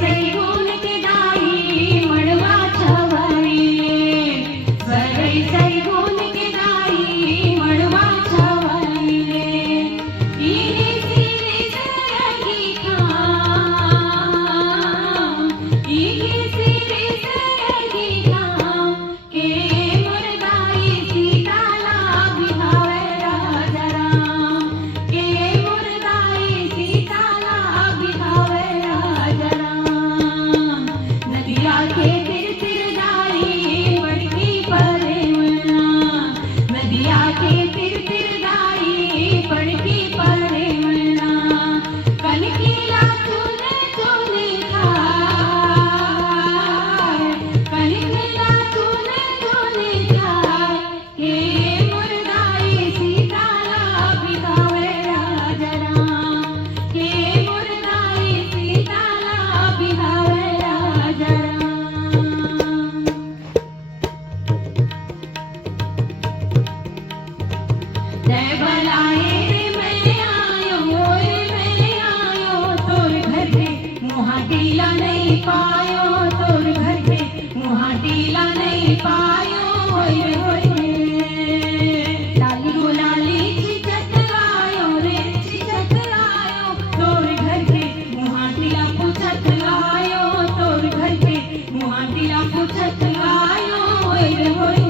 सई गुण के गाई मड़वा छवैले सई सई गुण के गाई मड़वा छवैले इहे सिरे सरगी खां इहे सिरे सरगी खां के मुर्गाई सीताला बिहावे राजा राम के मुर्गाई सीताला बिहावे राजा राम नदिया के तिर तिर गाई पड़की परे मना नदिया के तिर तिर गाई पड़की परे मना कनकीला तूने तूने खाए कनकीला तूने तूने खाए के मुर्गाई सीताला बिहावे राजा राम के मुर्गाई सीताला बिहावे राजा राम जय बलाए रे मैं आयो तोर घर पे मुहाटीला नहीं पायो तोर घर पे मुहाटीला नहीं पायो होय होय लाली गुलाली चिचक आयो रे चिचक आयो तोर घर पे मुहाटीला पूछत आयो तोर घर पे मुहाटीला पूछत आयो होय होय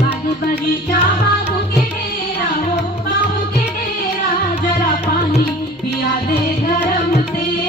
बागी बगीचा बाबू के डेरा हो बाबू के डेरा जरा पानी पिया दे गरम तेरा